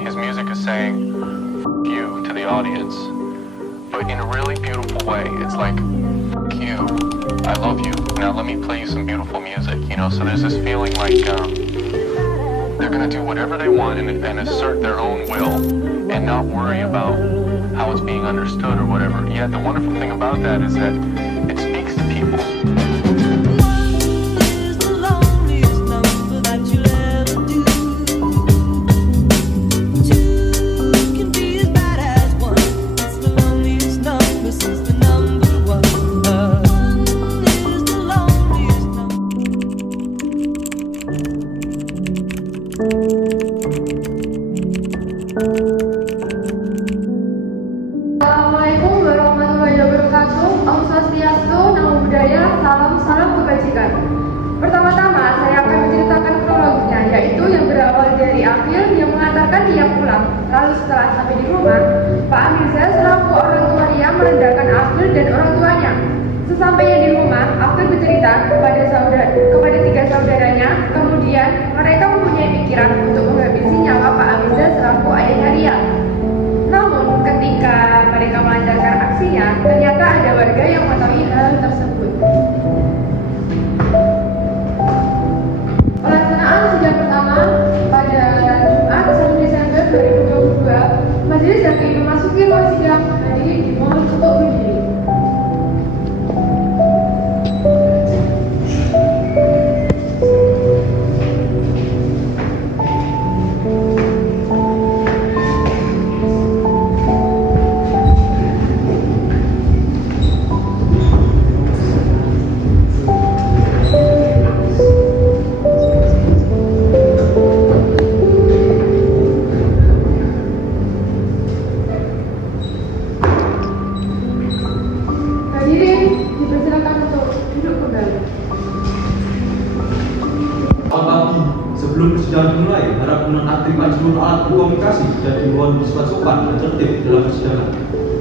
His music is saying you to the audience, but in a really beautiful way. It's like, you, I love you. Now let me play you some beautiful music, you know? So there's this feeling like they're gonna do whatever they want and assert their own will and not worry about how it's being understood or whatever. Yet the wonderful thing about that is that it speaks to people. Assalamualaikum warahmatullahi wabarakatuh. Om Swastiastu, Namo Buddhaya, salam kebajikan. Pertama-tama saya akan menceritakan kronologinya, yaitu yang berawal dari Afil yang mengantarkan dia pulang. Lalu setelah sampai di rumah, Pak Amirza selaku orang tua dia merendahkan Afil dan orang tuanya. Sesampainya di rumah, Afil bercerita kepada tiga saudaranya. Kemudian mereka mempunyai pikiran untuk menghabisi nyawa Pak Amirza selaku ayahnya dia. Namun ketika mereka melancarkan aksinya, ternyata ada warga yang mengetahui hal tersebut. Pelaksanaan sidang pertama pada Jumat 1 Desember 2022, majelis hakim memasuki ruang sidang. Hadirin dimohon untuk berdiri. Sebelum persidangan dimulai, harap menonaktifkan seluruh alat komunikasi dan dimohon bersifat sopan dan tertib dalam persidangan.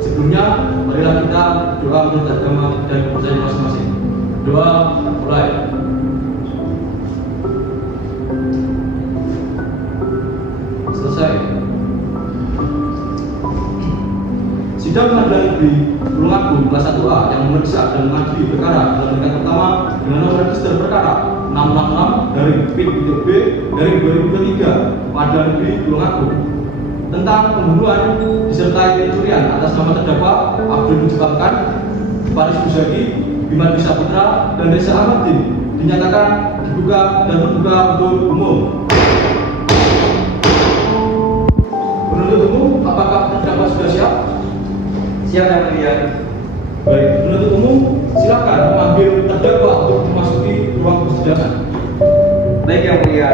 Sebelumnya, marilah kita doa menurut agama dan kepercayaan masing-masing. Doa mulai. Selesai. Sidang Pengadilan Negeri Tulungagung kelas 1A yang memeriksa dan mengadili perkara dalam tingkat pertama dengan nomor register perkara 666-B-2023 Pengadilan Negeri Tulungagung tentang pembunuhan disertai pencurian atas nama terdakwa Abdul Mujibamkan, Faris Buzaki, Bima Saputra, dan Reza Ahmadin dinyatakan dibuka dan terbuka untuk umum. Penuntut umum, apakah terdakwa sudah siap? Siap, Yang Mulia. Baik, penuntut umum, silakan memanggil terdakwa untuk memasuki ruang persidangan. Baik, Yang Mulia.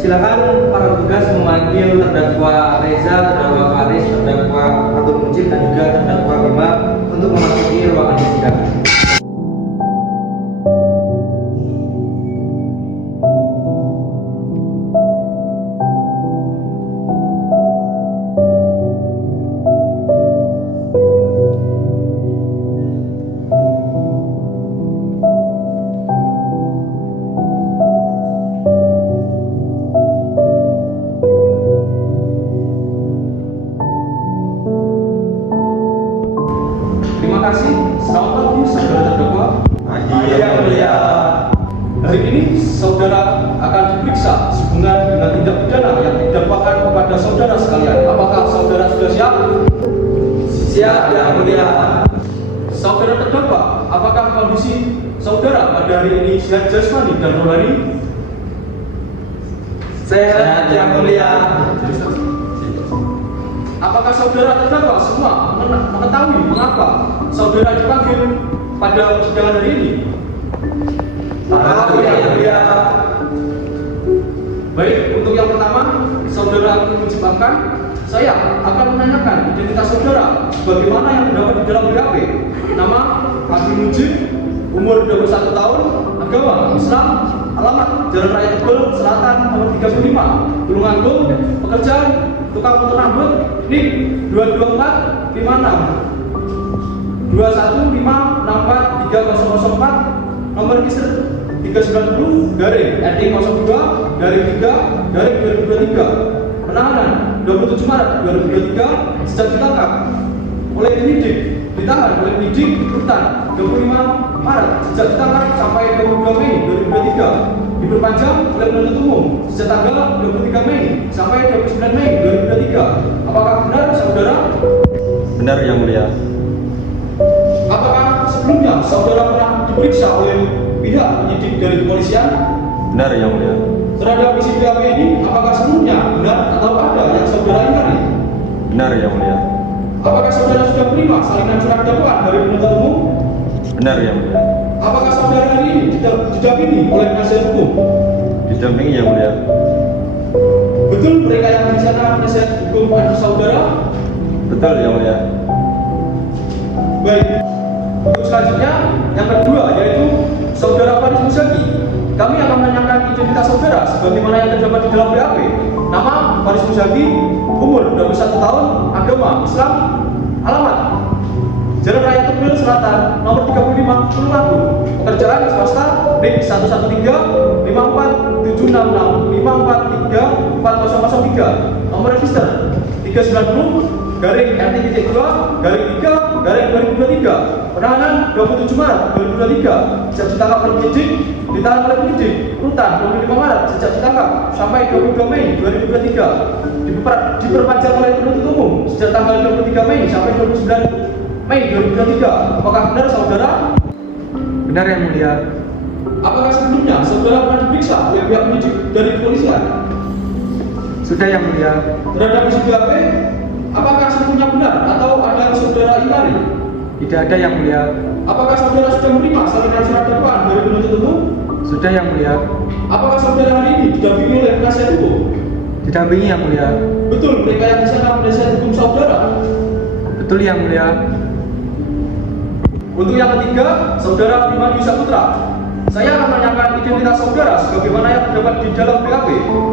Silakan para petugas memanggil terdakwa Reza, terdakwa Faris, terdakwa Abdul Mujib, dan juga terdakwa Bima untuk memasuki ruangan persidangan. Terima kasih. Selamat pagi, saudara terdakwa. Pagi, Yang Mulia. Hari ini saudara akan diperiksa sehubungan dengan tindak pidana yang didakwakan kepada saudara sekalian. Apakah saudara sudah siap? Siap, Yang Mulia. Saudara terdakwa, apakah kondisi saudara pada hari ini sehat jasmani dan rohani? Sehat, Yang Mulia. Apakah saudara terdakwa semua mengetahui mengapa saudara dipanggil pada persidangan hari ini? Tahu, Yang Mulia. Baik, untuk yang pertama, saudara Abdul Mujibamkan, saya akan menanyakan identitas saudara bagaimana yang terdapat di dalam BAP. Nama Abdul Mujib, umur 21 tahun, agama Islam, alamat Jalan Raya Tebel Selatan nomor 35, Tulungagung, pekerjaan tukang potong rambut, NIK 224 56 215643004, nomor register 390 garing RD 02 garing 3 garing 2023. Penahanan 27 Maret 2023 sejak ditangkap oleh penyidik, ditahan oleh penyidik rutan 25 Maret sejak ditangkap sampai 22 Mei 2023, diperpanjang oleh penuntut umum sejak tanggal 23 Mei sampai 29 Mei 2023. Apakah benar saudara? Benar yang mulia. Apakah sebelumnya saudara pernah diperiksa oleh pihak penyidik dari kepolisian? Benar yang mulia. Terhadap isi BAP ini, apakah sebelumnya benar atau ada yang saudara ingkari? Benar yang mulia. Apakah saudara sudah menerima salinan surat dakwaan dari penuntut umum? Benar yang mulia. Apakah saudara hari ini didampingi oleh penasihat hukum? Didampingi yang mulia. Betul mereka yang di sana penasihat hukum adalah saudara? Betul yang mulia. Baik. Untuk selanjutnya, yang kedua yaitu saudara Faris Muzaki. Kami akan menanyakan identitas saudara sebagaimana yang terdapat di dalam BAP. Nama Faris Muzaki, umur 21 tahun, agama Islam, alamat Jalan Raya Tebel Selatan, nomor 35, Tulungagung. Pekerjaan swasta, NIK 113-54766-543-4003. Nomor register 390-RT-2-3-2023. Penahanan 27 Maret 2023. Sejak ditangkap oleh penyidik, ditahan oleh penyidik rutan 25 Maret sejak ditangkap sampai 22 Mei 2023. Diperpanjang oleh penuntut umum sejak tanggal 23 Mei sampai 29 Mei 2023. Apakah benar saudara? Benar yang mulia. Apakah sebelumnya saudara pernah diperiksa oleh pihak penyidik dari kepolisian? Sudah yang mulia. Terhadap isi BAP, apakah sebelumnya benar atau ada yang saudara ingkari? Tidak ada yang mulia. Apakah saudara sudah menerima salinan surat dakwaan dari penuntut umum? Sudah yang mulia. Apakah saudara hari ini didampingi oleh penasihat hukum? Didampingi yang mulia. Betul mereka yang di sana penasihat hukum saudara? Betul yang mulia. Untuk yang ketiga, saudara Bima Dwi Saputra. Saya akan menanyakan identitas saudara sebagaimana yang terdapat di dalam BAP.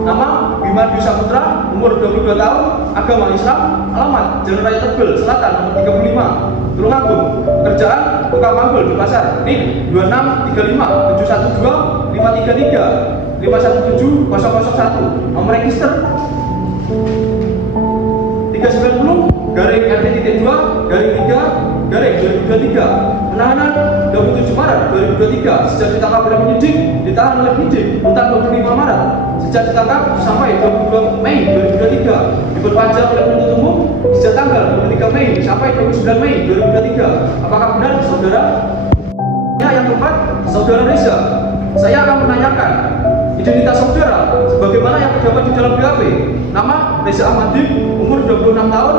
Nama Bima Dwi Saputra, umur 22 tahun, agama Islam, alamat Jalan Raya Tebel Selatan, nomor 35, Tulungagung. Pekerjaan tukang manggul di pasar, NIK 2635-533-517-001. Nomor register 390-RT-2-3-2023. Penahanan 27 Maret 2023 sejak ditangkap oleh penyidik, ditahan oleh penyidik rutan 25 Maret sejak ditangkap sampai 22 Mei 2023. Diperpanjang oleh penuntut umum sejak tanggal 23 Mei sampai 29 Mei 2023. Apakah benar saudara? Yang keempat, saudara Reza. Saya akan menanyakan identitas saudara sebagaimana yang terdapat di dalam BAP. Nama Reza Ahmadin, umur 26 tahun,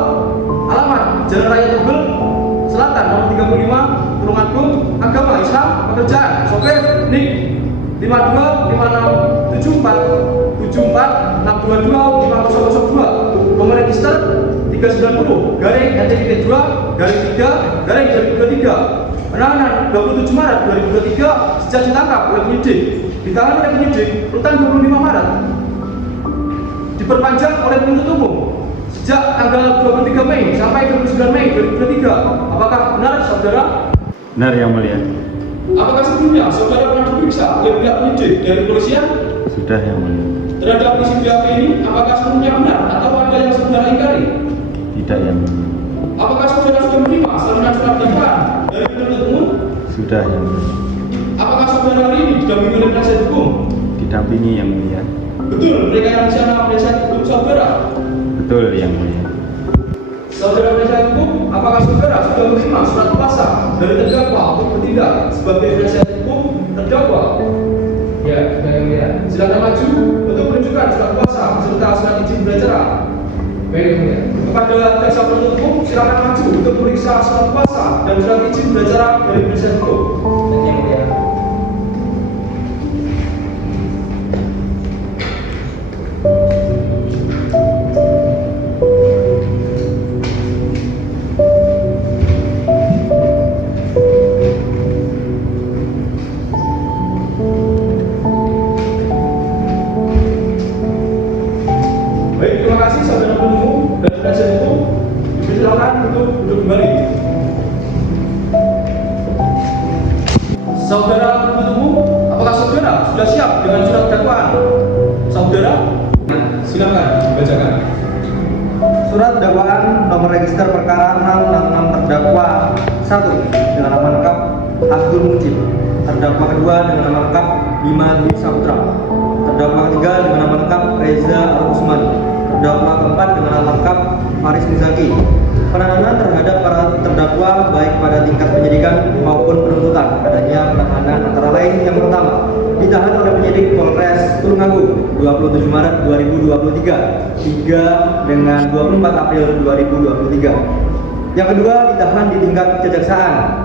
alamat Jalan Raya Tebel Selatan, nomor 35, Tulungagung. Agama Islam, pekerjaan sopir, NIK 52-567474622-5002. Nomor register 390-RT-2-3-2023. Penahanan 27 Maret 2023 sejak ditangkap oleh penyidik, ditahan oleh penyidik rutan 25 Maret, diperpanjang oleh penuntut umum sejak tanggal 23 Mei sampai 29 Mei 2023. Apakah benar saudara? Benar yang mulia. Apakah sebelumnya saudara pernah diperiksa oleh pihak penyidik dari kepolisian? Sudah yang mulia. Terhadap isi BAP ini, apakah sebelumnya benar atau ada yang saudara ingkari? Tidak yang mulia. Apakah saudara sudah menerima salinan surat dakwaan dari penuntut umum? Sudah yang mulia. Apakah saudara hari ini didampingi oleh penasihat hukum? Didampingi yang mulia. Betul mereka yang di sana penasihat hukum saudara? Betul yang mulia. Saudara penasihat hukum, apakah saudara sudah menerima surat kuasa dari terdakwa untuk bertindak sebagai penasihat hukum terdakwa? Ya, sudah yang mulia. Silakan maju untuk menunjukkan surat kuasa beserta surat izin beracara. Baik, yang mulia. Kepada jaksa penuntut umum, silakan maju untuk memeriksa surat kuasa dan surat izin beracara dari penasihat hukum. Yang mulia. Baik, terima kasih saudara penuntut umum dan penasihat hukum. Silakan untuk duduk kembali. Saudara penuntut umum, apakah saudara sudah siap dengan surat dakwaan? Saudara, silakan dibacakan. Surat dakwaan nomor register perkara 666 terdakwa 1 dengan nama lengkap Abdul Mujib, terdakwa kedua dengan nama lengkap Bima Dwi Saputra, terdakwa ketiga dengan nama lengkap Reza Al-Usman, terdakwa keempat dengan nama lengkap Faris Muzaki. Penanganan terhadap para terdakwa baik pada tingkat penyidikan maupun penuntutan. Adanya penanganan antara lain yang pertama, ditahan oleh penyidik Polres Tulungagung 27 Maret 2023 hingga dengan 24 April 2023. Yang kedua, ditahan di tingkat kejaksaan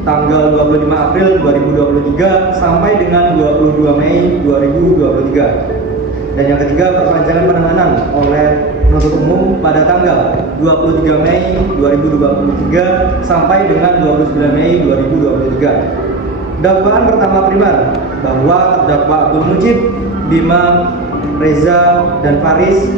tanggal 25 April 2023 sampai dengan 22 Mei 2023. Dan yang ketiga, perpanjangan penanganan oleh penuntut umum pada tanggal 23 Mei 2023 sampai dengan 29 Mei 2023. Dakwaan pertama primer bahwa terdakwa Abdul Mujib, Bima, Reza, dan Faris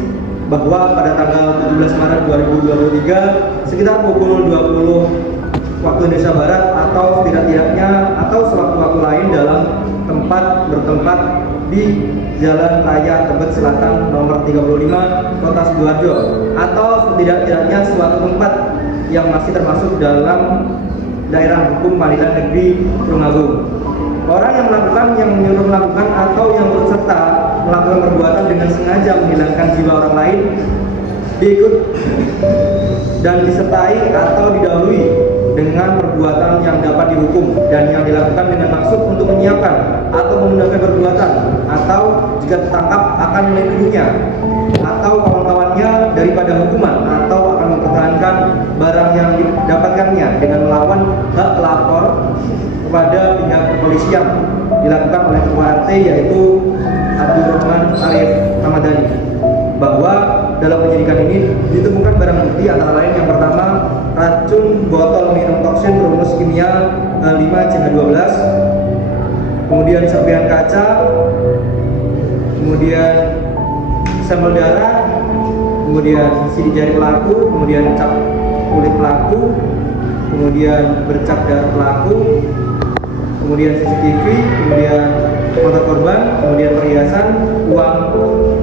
bahwa pada tanggal 17 Maret 2023 sekitar pukul 20 waktu Indonesia Barat atau setidak-tidaknya atau sewaktu-waktu lain dalam bertempat di Jalan Raya Tebet Selatan nomor 35 Kota Sidoarjo atau setidak-tidaknya suatu tempat yang masih termasuk dalam daerah hukum Pengadilan Negeri Tulungagung. Orang yang menyuruh melakukan atau yang turut serta melakukan perbuatan dengan sengaja menghilangkan jiwa orang lain diikut dan disertai atau didahului dengan perbuatan yang dapat dihukum dan yang dilakukan dengan maksud untuk menyiapkan atau memudahkan perbuatan atau jika tertangkap akan melindunginya atau kawan-kawannya daripada hukuman atau akan mempertahankan barang yang didapatkannya dengan melawan hak pelapor kepada pihak kepolisian dilakukan oleh ketua RT yaitu Abdurrahman Arif Ramadhani, bahwa dalam penyidikan ini ditemukan barang bukti antara lain yang pertama racun botol minum toksin rumus kimia 5CH12, kemudian serpihan kaca, kemudian sampel darah, kemudian sidik jari pelaku, kemudian cap kulit pelaku, kemudian bercak darah pelaku, kemudian CCTV, kemudian motor korban, kemudian perhiasan, uang,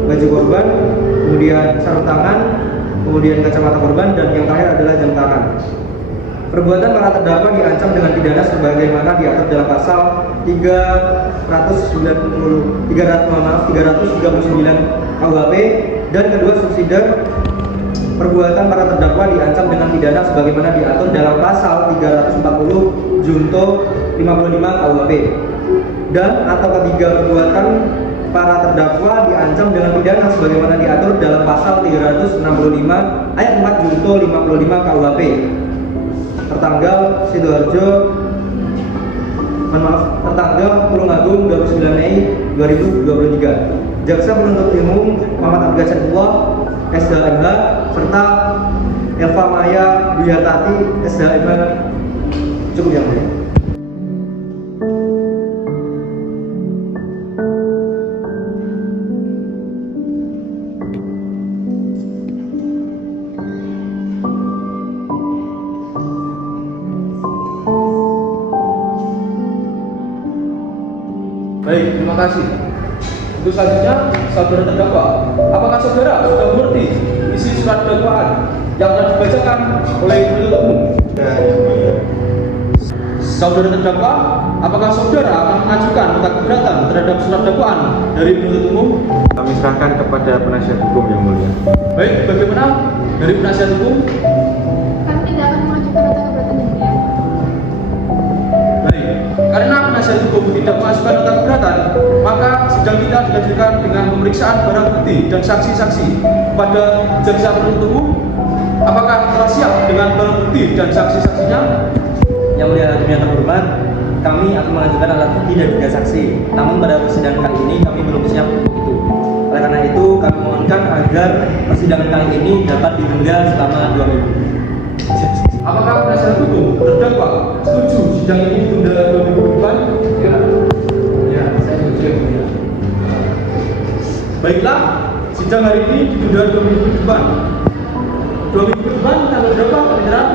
baju korban, kemudian sarung tangan, kemudian kacamata korban, dan yang terakhir adalah jam tangan. Perbuatan para terdakwa diancam dengan pidana sebagaimana diatur dalam pasal 339 KUHP, dan kedua subsidiar perbuatan para terdakwa diancam dengan pidana sebagaimana diatur dalam pasal 340 junto 55 KUHP, dan atau ketiga perbuatan para terdakwa diancam dengan pidana sebagaimana diatur dalam pasal 365 ayat 4 junto 55 KUHP. Tertanggal Tulungagung 29 Mei 2023. Jaksa penuntut umum Muhammad Abdul Saifullah SHMH serta Elva Maya Duyatati SHMH. Cukup yang mulia. Baik, terima kasih. Untuk selanjutnya, saudara terdakwa, apakah saudara sudah mengerti isi surat dakwaan yang telah dibacakan oleh penuntut umum? Saudara terdakwa, apakah saudara akan mengajukan nota keberatan terhadap surat dakwaan dari penuntut umum? Kami serahkan kepada penasihat hukum yang mulia. Baik, bagaimana dari penasihat hukum? Kami tidak akan mengajukan nota keberatan yang mulia. Baik, karena penasihat hukum tidak mengajukan nota keberatan, maka sidang kita dilanjutkan dengan pemeriksaan barang bukti dan saksi-saksi pada jaksa penuntut umum. Apakah telah siap dengan barang bukti dan saksi-saksinya? Yang mulia hakim yang terhormat, kami akan mengajukan alat bukti dan juga saksi. Namun pada persidangan kali ini kami belum siap untuk itu. Oleh karena itu, kami mohonkan agar persidangan kali ini dapat ditunda selama 2 minggu. Apakah penasihat hukum terdakwa setuju sidang ini ditunda 2 minggu depan? Ya, saya setuju. Baiklah, sidang hari ini ditunda 2 minggu depan. 2 minggu depan tanggal berapa, Pak Jenderal?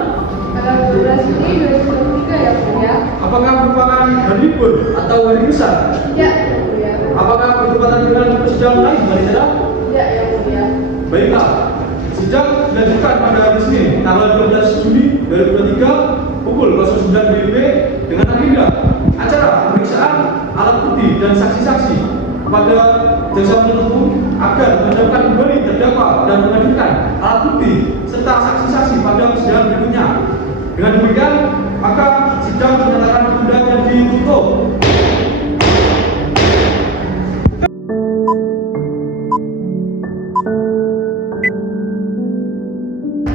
Tanggal 12 Juni 2023 ya, mulia. Apakah merupakan hari libur atau hari besar? Tidak, mulia. Apakah bertepatan dengan persidangan lain, Pak Jenderal? Tidak, ya mulia. Baiklah, sidang dilanjutkan pada hari Senin, tanggal 12 Juni 2023 pukul 09 WIB dengan agenda acara pemeriksaan alat bukti dan saksi-saksi kepada jaksa penuntut umum agar menetapkan kembali terdakwa dan menghadirkan alat bukti serta saksi-saksi pada persidangan berikutnya. Dengan demikian, maka sidang dinyatakan ditunda dan ditutup.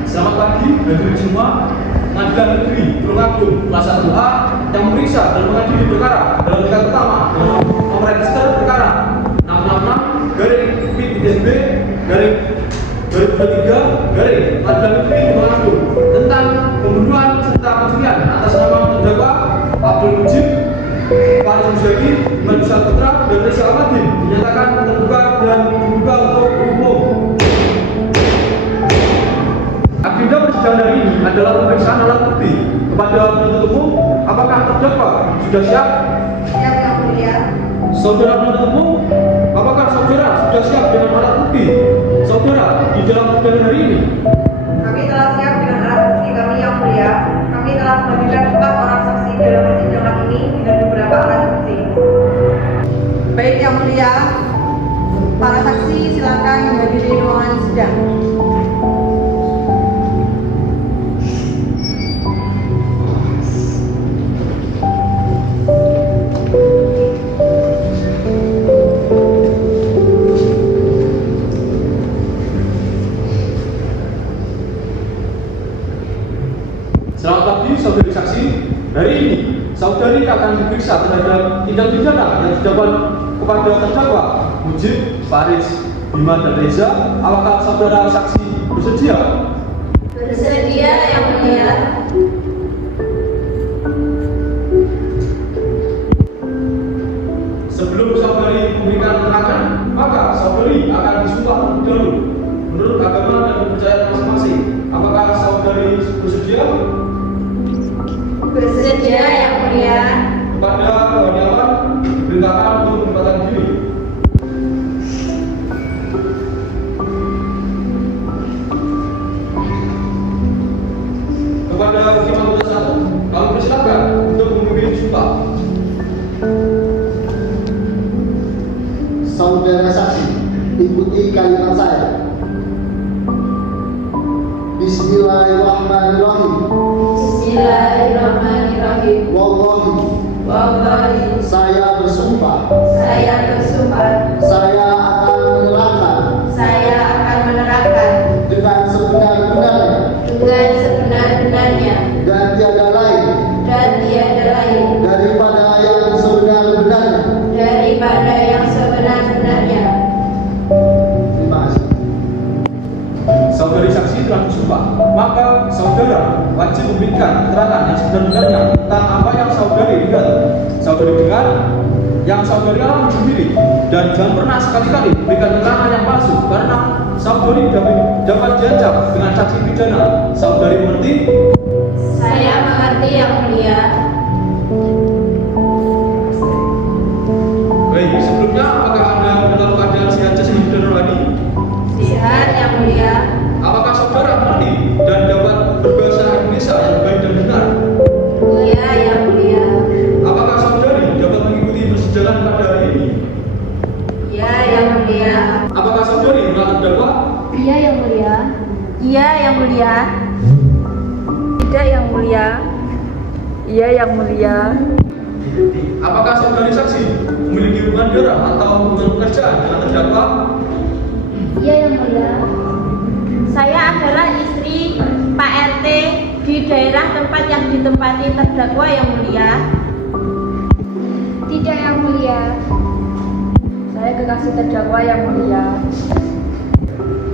Selamat pagi hadirin semua. Pengadilan Negeri Tulungagung kelas 1A yang memeriksa dan mengadili perkara dalam tingkat pertama dengan nomor register perkara 666-PIDSB-2023 Pengadilan Negeri Tulungagung tentang pembunuhan serta pencurian atas nama terdakwa Abdul Mujib, Faris Muzaki, Manusa Putra, dan Reza Ahmadin dinyatakan terbuka dan dibuka untuk umum. Agenda persidangan hari ini adalah pemeriksaan alat bukti kepada penuntut umum. Apakah terdakwa sudah siap? Siap, Yang Mulia. Saudara penuntut umum, apakah saudara sudah siap dengan alat bukti saudara di dalam persidangan hari ini? Kami telah siap dengan alat bukti kami, Yang Mulia. Kami telah menghadirkan 4 orang saksi dalam persidangan ini dengan beberapa alat bukti. Baik, Yang Mulia. Para saksi silakan menghadiri ruangan sidang. Selamat pagi, saudari saksi. Hari ini, saudari akan diperiksa terhadap tindak pidana yang didapat kepada terdakwa Mujib, Faris, Bima, dan Reza. Apakah saudara saksi bersedia? Bersedia, Yang Mulia. Sebelum saudari memberikan keterangan, maka saudari akan disumpah terlebih dahulu menurut agama dan kepercayaan masing-masing. Apakah saudari bersedia? Bersedia, Yang Mulia. Kepada kawan-kawan diperintahkan untuk menempatkan diri. Kepada hakim anggota 1, kami persilakan untuk memimpin sumpah. Saudara saksi, ikuti kalimat saya. Bismillahirrahmanirrahim. Bismillahirrahmanirrahim. Wallahi, Wallahi, saya bersumpah, saya bersumpah, saya akan menerangkan saya akan menerangkan dengan sebenar-benarnya dengan sebenar-benarnya dan tiada lain daripada yang sebenar-benarnya. daripada yang sebenar-benarnya. Terima kasih. Saudari saksi telah bersumpah, maka saudara wajib memberikan keterangan yang sebenar-benarnya tentang apa yang saudari lihat, saudari dengar, yang saudari alami sendiri, dan jangan pernah sekali-kali berikan keterangan yang palsu karena saudari dapat diancam dengan sanksi pidana. Saudari mengerti? Saya mengerti, Yang Mulia. Baik, sebelumnya apakah Anda dalam keadaan sehat jasmani dan rohani? Sehat, Yang Mulia. Apakah saudara mengerti dan dapat berbahasa Indonesia yang baik dan benar? Iya, Yang Mulia. Apakah saudari dapat mengikuti persidangan pada hari ini? Iya, Yang Mulia. Apakah saudari telah terdakwa? Iya, Yang Mulia. Iya, Yang Mulia. Tidak, Yang Mulia. Iya, Yang Mulia. Apakah saudari saksi memiliki hubungan darah atau hubungan pekerjaan dengan terdakwa? Iya, Yang Mulia. Saya adalah istri Pak RT di daerah tempat yang ditempati terdakwa, Yang Mulia. Tidak, Yang Mulia. Saya kekasih terdakwa, Yang Mulia.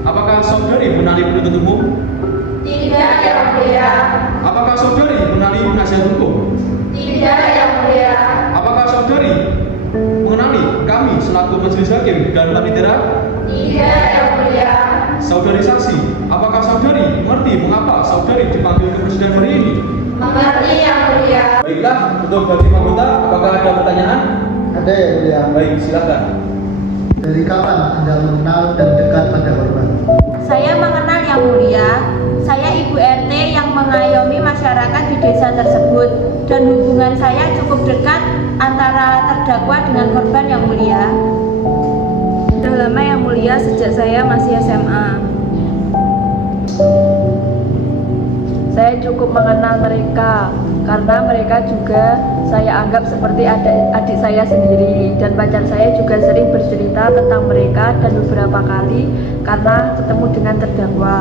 Apakah saudari mengenali penuntut umum? Tidak, Yang Mulia. Apakah saudari mengenali penasihat hukum? Tidak, Yang Mulia. Apakah saudari mengenali kami selaku majelis hakim dan panitera? Tidak, Yang Mulia. Saudari saksi, apakah saudari mengerti mengapa saudari dipanggil ke persidangan hari ini? Mengerti, Yang Mulia. Baiklah, untuk hakim anggota, apakah ada pertanyaan? Ada yang mulia. Baik, silakan. Dari kapan Anda mengenal dan dekat pada korban? Saya mengenal Yang yang mulia, saya Ibu RT yang mengayomi masyarakat di desa tersebut dan hubungan saya cukup dekat antara terdakwa dengan korban yang mulia. Sudah lama yang mulia, sejak saya masih SMA. Saya cukup mengenal mereka karena mereka juga saya anggap seperti adik saya sendiri, dan pacar saya juga sering bercerita tentang mereka dan beberapa kali karena ketemu dengan terdakwa.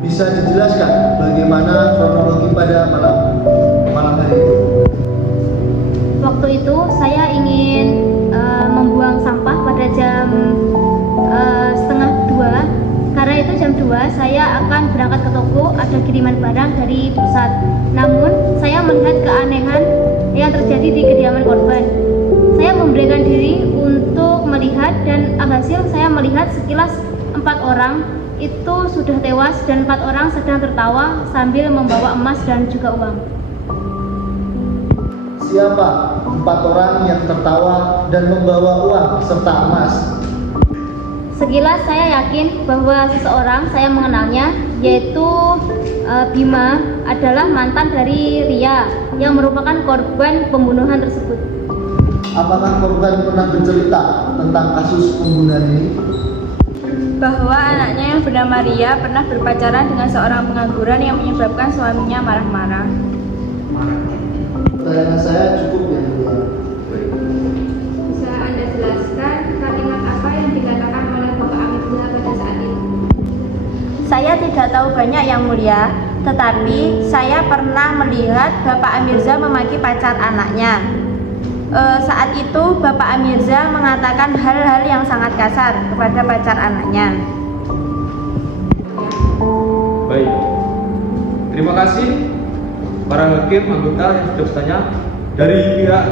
Bisa dijelaskan bagaimana kronologi pada malam hari itu? Waktu itu saya ingin membuang sampah pada jam setengah 2. Karena itu jam 2 saya akan berangkat ke toko, ada kiriman barang dari pusat. Namun saya melihat keanehan yang terjadi di kediaman korban. Saya memberikan diri untuk melihat dan alhasil saya melihat sekilas 4 orang itu sudah tewas dan 4 orang sedang tertawa sambil membawa emas dan juga uang. Siapa 4 orang yang tertawa dan membawa uang serta emas? Sekilas saya yakin bahwa seseorang saya mengenalnya, yaitu Bima adalah mantan dari Ria yang merupakan korban pembunuhan tersebut. Apakah korban pernah bercerita tentang kasus pembunuhan ini? Bahwa anaknya yang bernama Ria pernah berpacaran dengan seorang pengangguran yang menyebabkan suaminya marah-marah. Pertanyaan saya cukup yang mulia. Bisa Anda jelaskan kalimat apa yang dikatakan oleh Bapak Amirza pada saat itu? Saya tidak tahu banyak yang mulia, tetapi saya pernah melihat Bapak Amirza memaki pacar anaknya. Saat itu Bapak Amirza mengatakan hal-hal yang sangat kasar kepada pacar anaknya. Baik, terima kasih para hakim anggota yang sudah bertanya. Dari pihak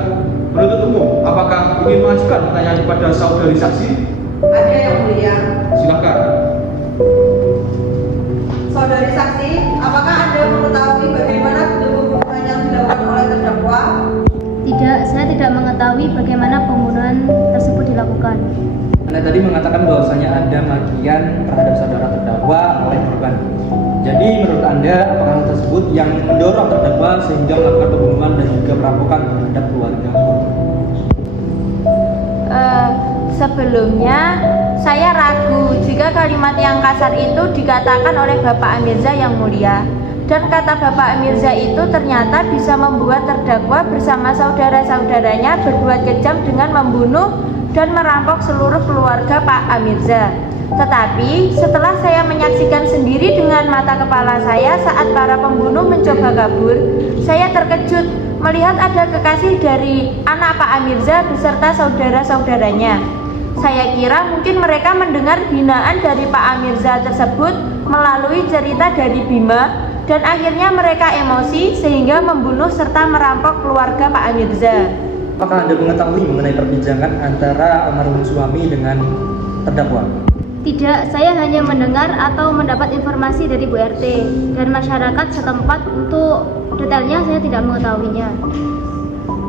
penuntut umum, apakah ingin mengajukan pertanyaan kepada saudari saksi? Ada yang mulia. Silakan. Saudari saksi, apakah Anda mengetahui bagaimana bentuk pembunuhan yang dilakukan oleh terdakwa? Tidak, saya tidak mengetahui bagaimana pembunuhan tersebut dilakukan. Anda tadi mengatakan bahwasanya ada makian terhadap saudara terdakwa oleh korban. Jadi menurut Anda apakah hal tersebut yang mendorong terdakwa sehingga melakukan pembunuhan dan juga perampokan terhadap keluarga? Sebelumnya saya ragu jika kalimat yang kasar itu dikatakan oleh Bapak Amirza yang mulia. Dan kata Bapak Amirza itu ternyata bisa membuat terdakwa bersama saudara-saudaranya berbuat kejam dengan membunuh dan merampok seluruh keluarga Pak Amirza. Tetapi setelah saya menyaksikan sendiri dengan mata kepala saya saat para pembunuh mencoba kabur, saya terkejut melihat ada kekasih dari anak Pak Amirza beserta saudara-saudaranya. Saya kira mungkin mereka mendengar hinaan dari Pak Amirza tersebut melalui cerita dari Bima, dan akhirnya mereka emosi sehingga membunuh serta merampok keluarga Pak Amirza. Apakah Anda mengetahui mengenai perbincangan antara almarhum suami dengan terdakwa? Tidak, saya hanya mendengar atau mendapat informasi dari Bu RT dan masyarakat setempat. Untuk detailnya saya tidak mengetahuinya.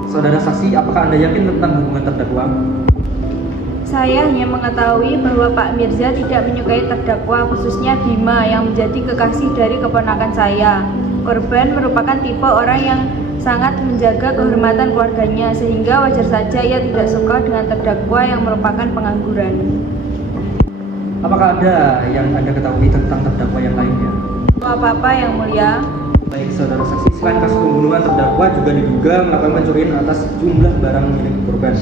Saudara saksi, apakah Anda yakin tentang hubungan terdakwa? Saya hanya mengetahui bahwa Pak Mirza tidak menyukai terdakwa, khususnya Bima yang menjadi kekasih dari keponakan saya. Korban merupakan tipe orang yang sangat menjaga kehormatan keluarganya, sehingga wajar saja ia tidak suka dengan terdakwa yang merupakan pengangguran. Apakah ada yang Anda ketahui tentang terdakwa yang lainnya? Apa-apa yang mulia. Baik, saudara saksi, selain kasus pembunuhan, terdakwa juga diduga melakukan pencurian atas jumlah barang milik korban.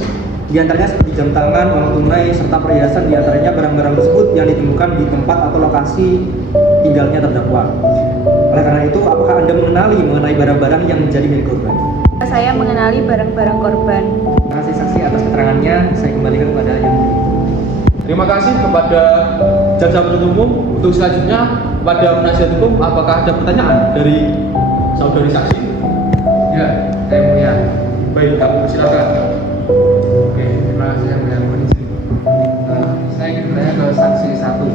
Di antaranya seperti jam tangan, uang tunai, serta perhiasan. Di antaranya barang-barang tersebut yang ditemukan di tempat atau lokasi tinggalnya terdakwa. Oleh karena itu, apakah Anda mengenai barang-barang yang menjadi milik korban? Saya mengenali barang-barang korban. Terima kasih saksi atas keterangannya. Saya kembalikan kepada yang mulia. Terima kasih kepada jaksa penuntut umum. Untuk selanjutnya kepada penasihat hukum, apakah ada pertanyaan dari saudari saksi? Ya, saya mulia. Baik, kamu silakan. Oke, terima kasih yang mulia. Mohon izin. Saya ingin bertanya ke saksi 1.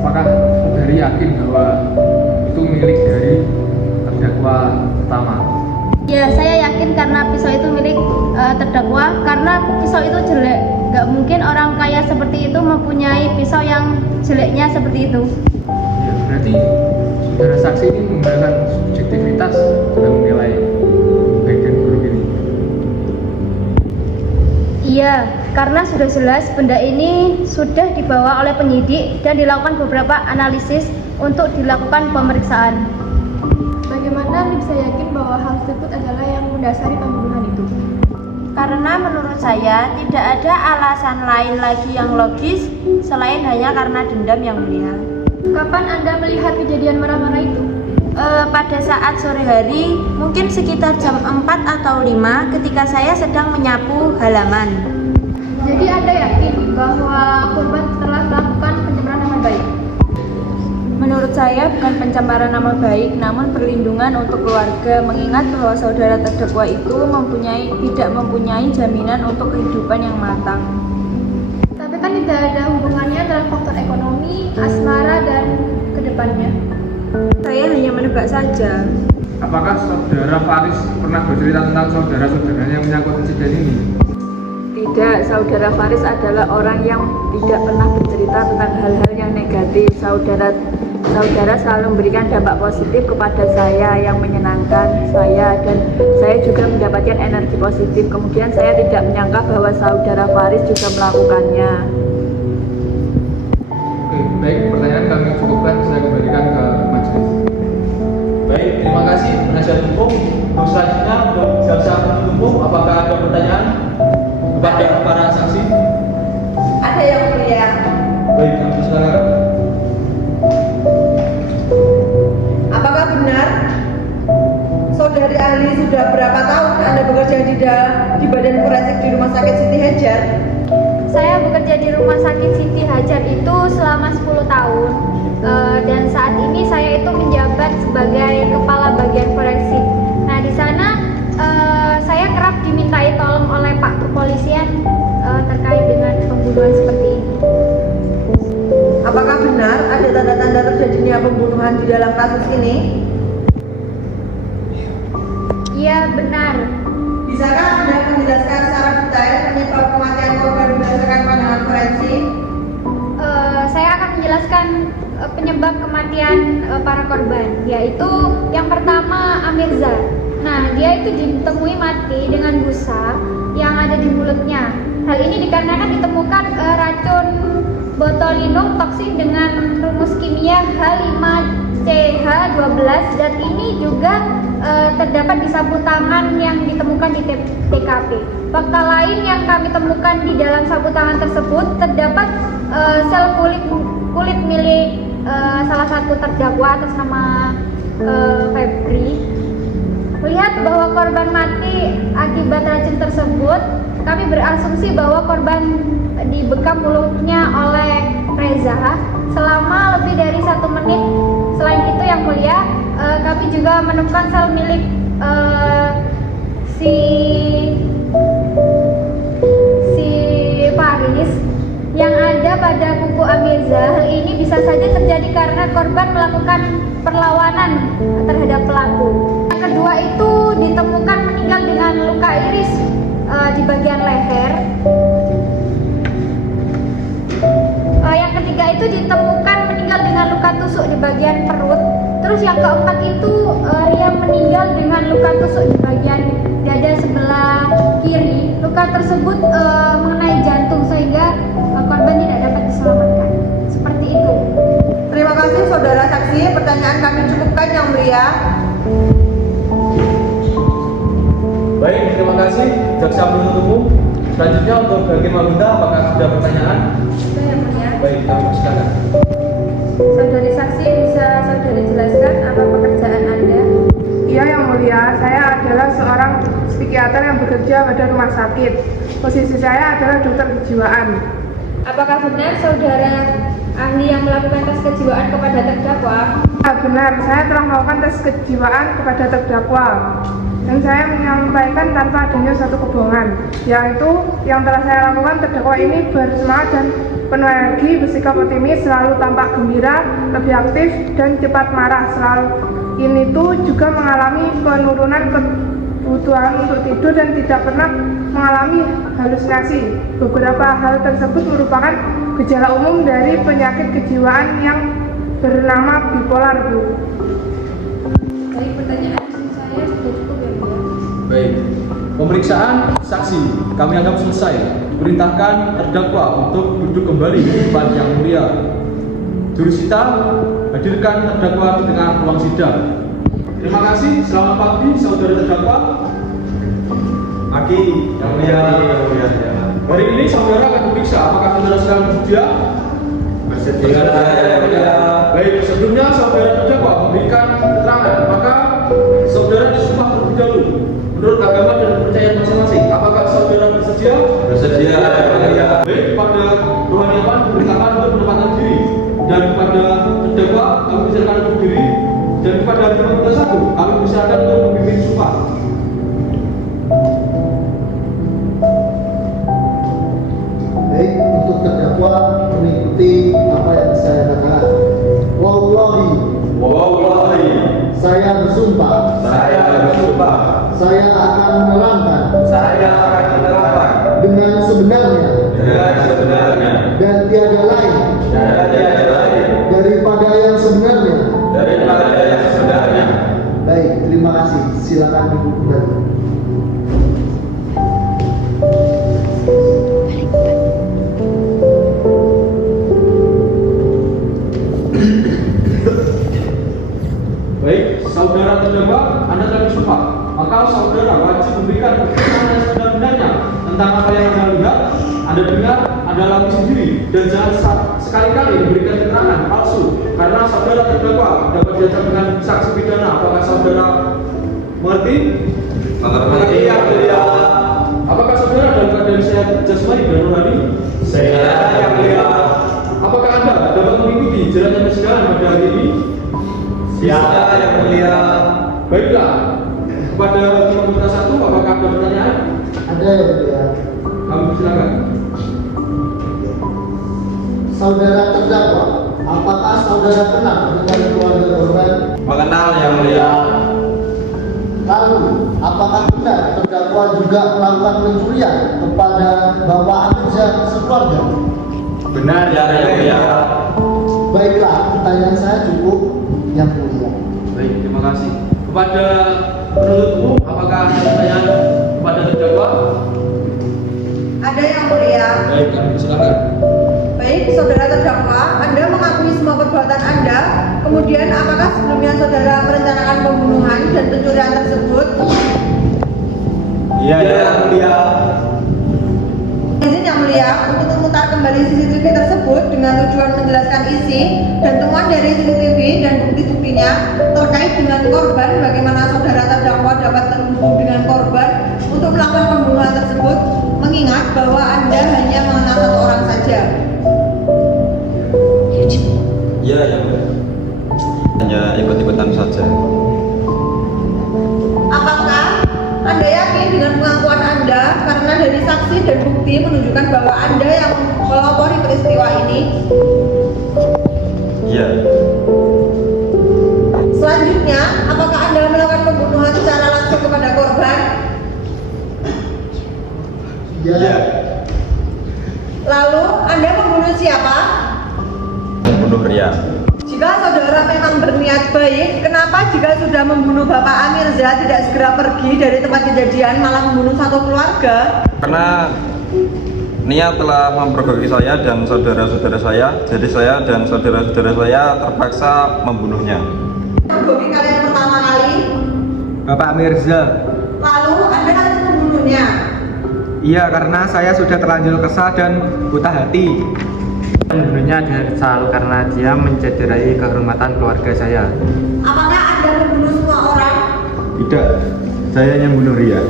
Apakah saudari yakin bahwa itu milik dari terdakwa pertama? Ya, saya yakin karena pisau itu milik terdakwa, karena pisau itu jelek, Nggak mungkin orang kaya seperti itu mempunyai pisau yang jeleknya seperti itu. Ya, berarti saudara saksi ini menggunakan subjektivitas dalam menilai baik dan buruk ini. Iya, karena sudah jelas benda ini sudah dibawa oleh penyidik dan dilakukan beberapa analisis untuk dilakukan pemeriksaan. Bagaimana bisa yakin bahwa hal tersebut adalah yang mendasari pembunuhan itu? Karena menurut saya tidak ada alasan lain lagi yang logis selain hanya karena dendam, yang mulia. Kapan Anda melihat kejadian marah-marah itu? Pada saat sore hari, mungkin sekitar jam 4 atau 5 ketika saya sedang menyapu halaman. Jadi Anda yakin bahwa korban telah melakukan pencemaran nama baik? Menurut saya bukan pencemaran nama baik, namun perlindungan untuk keluarga, mengingat bahwa saudara terdakwa itu tidak mempunyai jaminan untuk kehidupan yang matang. Tapi kan tidak ada hubungannya antara faktor ekonomi, asmara, dan kedepannya. Saya hanya menebak saja. Apakah saudara Faris pernah bercerita tentang saudara-saudaranya yang menyangkut insiden ini? Tidak, saudara Faris adalah orang yang tidak pernah bercerita tentang hal-hal yang negatif. Saudara selalu memberikan dampak positif kepada saya yang menyenangkan saya, dan saya juga mendapatkan energi positif. Kemudian saya tidak menyangka bahwa saudara Faris juga melakukannya. Oke, baik, pertanyaan kami cukupkan, saya kembalikan ke majelis. Baik, terima kasih penasihat hukum. Untuk selanjutnya untuk jaksa penuntut umum, apakah ada pertanyaan kepada para saksi? Ada yang mulia. Baik, kami silakan. Apakah benar saudari ahli sudah berapa tahun Anda bekerja di Badan Forensik di Rumah Sakit Siti Hajar? Saya bekerja di Rumah Sakit Siti Hajar itu selama 10 tahun. Dan saat ini saya itu menjabat sebagai kepala bagian forensik. Nah, di sana saya kerap dimintai tolong oleh Pak Kepolisian terkait dengan pembunuhan seperti ini. Apakah benar ada tanda-tanda terjadinya pembunuhan di dalam kasus ini? Iya, benar. Bisakah Anda menjelaskan secara detail penyebab kematian korban berdasarkan pandangan forensik? Saya akan menjelaskan penyebab kematian para korban, yaitu yang pertama Amirza. Nah, dia itu ditemui mati dengan busa yang ada di mulutnya. Hal ini dikarenakan ditemukan racun botulinum toksik dengan rumus kimia H5CH12. Zat ini juga terdapat di sapu tangan yang ditemukan di TKP. Fakta lain yang kami temukan di dalam sapu tangan tersebut terdapat sel kulit milik salah satu terdakwa atas nama Febri. Melihat bahwa korban mati akibat racun tersebut, kami berasumsi bahwa korban dibekap mulutnya oleh Reza selama lebih dari 1 menit. Selain itu, yang mulia, kami juga menemukan sel milik si Faris yang ada pada kuku Amirza. Hal ini bisa saja terjadi karena korban melakukan perlawanan terhadap pelaku. Yang kedua itu ditemukan meninggal dengan luka iris di bagian leher. Yang ketiga itu ditemukan meninggal dengan luka tusuk di bagian perut. Terus yang keempat itu yang meninggal dengan luka tusuk di bagian dada sebelah kiri. Luka tersebut mengenai jantung sehingga korban tidak dapat diselamatkan. Seperti itu. Terima kasih saudara saksi. Pertanyaan kami cukupkan yang mulia. Baik, terima kasih jaksa penuntut umum. Selanjutnya untuk Hakim Magunda, apakah ada pertanyaan? Sudah, yang mulia. Baik, kami silakan. Saudari saksi, bisa saudari jelaskan apa pekerjaan Anda? Iya, yang mulia, saya adalah seorang psikiater yang bekerja pada rumah sakit. Posisi saya adalah dokter kejiwaan. Apakah benar saudara ahli yang melakukan tes kejiwaan kepada terdakwa? Ya, benar, saya telah melakukan tes kejiwaan kepada terdakwa. Dan saya menyampaikan tanpa adanya satu kebohongan, yaitu yang telah saya lakukan, terdakwa ini bersemangat dan penuh energi, bersikap optimis, selalu tampak gembira, lebih aktif dan cepat marah. Selalu ini tuh juga mengalami penurunan kebutuhan untuk tidur dan tidak pernah mengalami halusinasi. Beberapa hal tersebut merupakan gejala umum dari penyakit kejiwaan yang bernama bipolar, Bu. Baik, pertanyaan saya sudah cukup ya, Bu. Baik. Pemeriksaan saksi kami anggap selesai. Diperintahkan terdakwa untuk duduk kembali di depan yang mulia. Jurusita, hadirkan terdakwa di tengah ruang sidang. Terima kasih. Selamat pagi, saudara terdakwa. Pagi, yang mulia. Hari ini saudara akan diperiksa. Apakah saudara sedang bersedia? Bersedia. Baik, sebelumnya saudara terdakwa memberikan keterangan, maka saudara disumpah terlebih dahulu menurut agama dan kepercayaan masing-masing. Apakah saudara bersedia? Bersedia. Baik, kepada rohaniawan diperintahkan untuk menempatkan diri, dan kepada terdakwa kami persilakan untuk diri, dan kepada penuntut satu kami persilakan untuk memimpin sumpah. Baik, untuk terdakwa mengikuti apa yang saya katakan. Wallahi, saya bersumpah saya akan menerangkan dengan sebenarnya dan tiada lain daripada yang sebenarnya. Baik, terima kasih. Silakan duduk kembali. Baik, saudara terdakwa, Anda telah disumpah. Maka saudara wajib memberikan keterangan yang sebenarnya tentang apa yang Anda lihat, Anda dengar, Anda alami sendiri, dan jangan sekali-kali memberikan keterangan palsu, karena saudara terdakwa dapat diajak dengan saksi pidana. Apakah saudara mengerti? Mengerti, yang mulia. Apakah saudara dalam keadaan sehat jasmani dan rohani? Sehat, yang mulia. Apakah Anda dapat mengikuti jalannya persidangan pada hari ini? Siap, yang mulia. Baiklah, kepada penuntut satu, apakah ada pertanyaan? Ada yang mulia. Kami silakan. Saudara terdakwa, apakah saudara kenal dengan keluarga korban? Mengenal, yang mulia. Lalu, apakah benar terdakwa juga melakukan pencurian kepada Bapak Amirza sekeluarga? Benar, yang mulia. Baiklah, pertanyaan saya cukup, yang mulia. Baik, terima kasih. Kepada penuntut umum, apakah ada pertanyaan kepada terdakwa? Ada yang mulia. Baik, kami silakan. Baik, saudara terdakwa, Anda mengakui semua perbuatan Anda. Kemudian, apakah sebelumnya saudara merencanakan pembunuhan dan pencurian tersebut? Iya, yang mulia. Izin yang mulia untuk memutar kembali CCTV tersebut dengan tujuan menjelaskan isi dan temuan dari CCTV dan bukti-buktinya terkait dengan korban, bagaimana saudara terdakwa dapat terhubung dengan korban untuk melakukan pembunuhan tersebut, mengingat bahwa Anda hanya mengenal satu orang saja. Iya, yang mulia. Hanya ikut-ikutan saja. Apakah Anda yakin dengan pengakuan Anda karena dari saksi dan bukti menunjukkan bahwa Anda yang melopori peristiwa ini? Iya. Selanjutnya, apakah Anda melakukan pembunuhan secara langsung kepada korban? Iya. Lalu, Anda membunuh siapa? Membunuh Ria. Jika saudara memang berniat baik, kenapa jika sudah membunuh Bapak Amirza tidak segera pergi dari tempat kejadian malah membunuh satu keluarga? Karena Nia telah mempergoki saya dan saudara-saudara saya, jadi saya dan saudara-saudara saya terpaksa membunuhnya. Mempergoki kalian pertama kali, Bapak Mirza. lalu Anda langsung membunuhnya. Iya, karena saya sudah terlanjur kesal dan buta hati. Membunuhnya dengan kesal karena dia mencederai kehormatan keluarga saya. Apakah Anda membunuh semua orang? Tidak, saya yang membunuh Ria.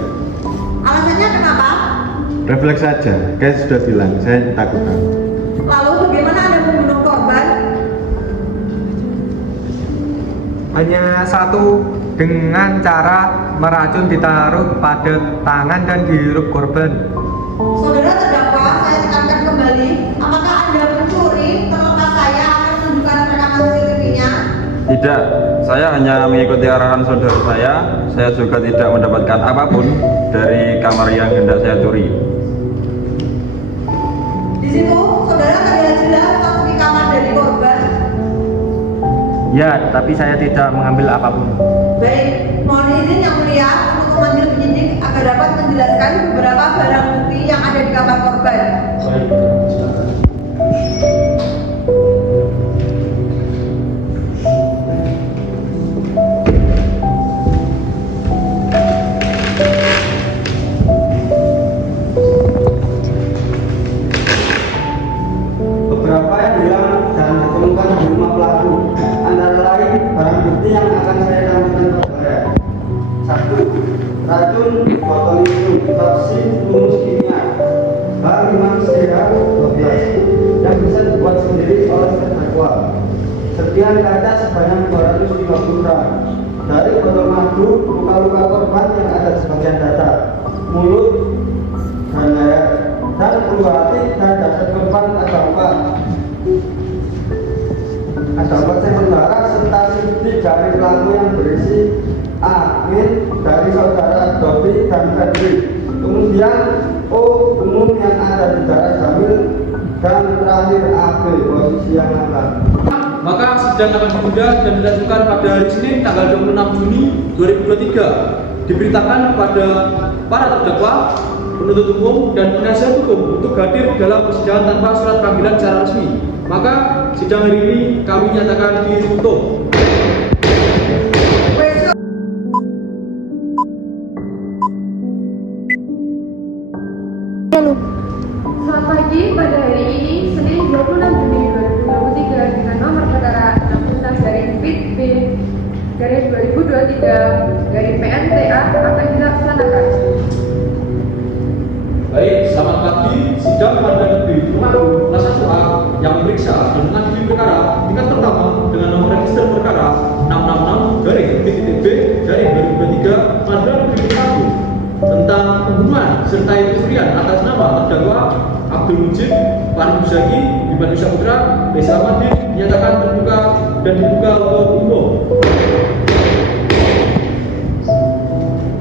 Alasannya kenapa? Refleks saja, guys sudah bilang, saya takutan. Lalu bagaimana Anda membunuh korban? Hanya satu, dengan cara meracun ditaruh pada tangan dan dihirup korban. Saudara terdakwa, saya tekankan kembali, apakah Anda mencuri terlepas saya akan menunjukkan rekaman CCTV-nya? Tidak, saya hanya mengikuti arahan saudara saya. Saya juga tidak mendapatkan apapun dari kamar yang hendak saya curi. Di situ saudara terlihat jelas memasuki kamar dari korban. Ya, tapi saya tidak mengambil apapun. Baik, mohon izin yang mulia untuk memanggil penyidik agar dapat menjelaskan beberapa barang bukti yang ada di kamar korban. Baik, silakan. Beberapa yang hilang dan ditemukan di rumah pelaku, antara lain barang bukti yang akan saya tampilkan kepada. 1. Racun botol minum toksik rumus kimia H5CH12 yang bisa dibuat sendiri oleh terdakwa. Serpihan kaca sebanyak 250 gram. Dari botol madu, luka-luka korban yang ada di bagian dada, mulut, dan leher, dan ulu hati dan dasar korban ada luka. Ada percikan darah serta sidik jari pelaku yang berisi amin dari saudara Dodi dan Febri. Kemudian O umum yang ada di daerah Jamil dan terakhir AB posisi yang aman. Maka sidang akan ditunda dan dilanjutkan pada hari Senin tanggal 26 Juni 2023. Diberitakan kepada para terdakwa, penuntut umum dan penasihat hukum untuk hadir dalam persidangan tanpa surat panggilan secara resmi. Maka sidang hari ini kami nyatakan ditutup. Selamat pagi, pada hari ini Senin 26 Juni 2023 dengan nomor perkara 16-PIB-2023-PNTA akan dilaksanakan. Baik, selamat pagi. Sidang Pengadilan Negeri Tulungagung kelas 1A yang memeriksa dan mengadili perkara tingkat pertama dengan nomor register perkara 666-PB-2023 Pengadilan Negeri Tulungagung tentang pembunuhan serta pencurian atas nama terdakwa Abdul Mujib, Farid Muzaki, Bima Saputra, Reza Ahmadi dinyatakan terbuka dan dibuka untuk umum.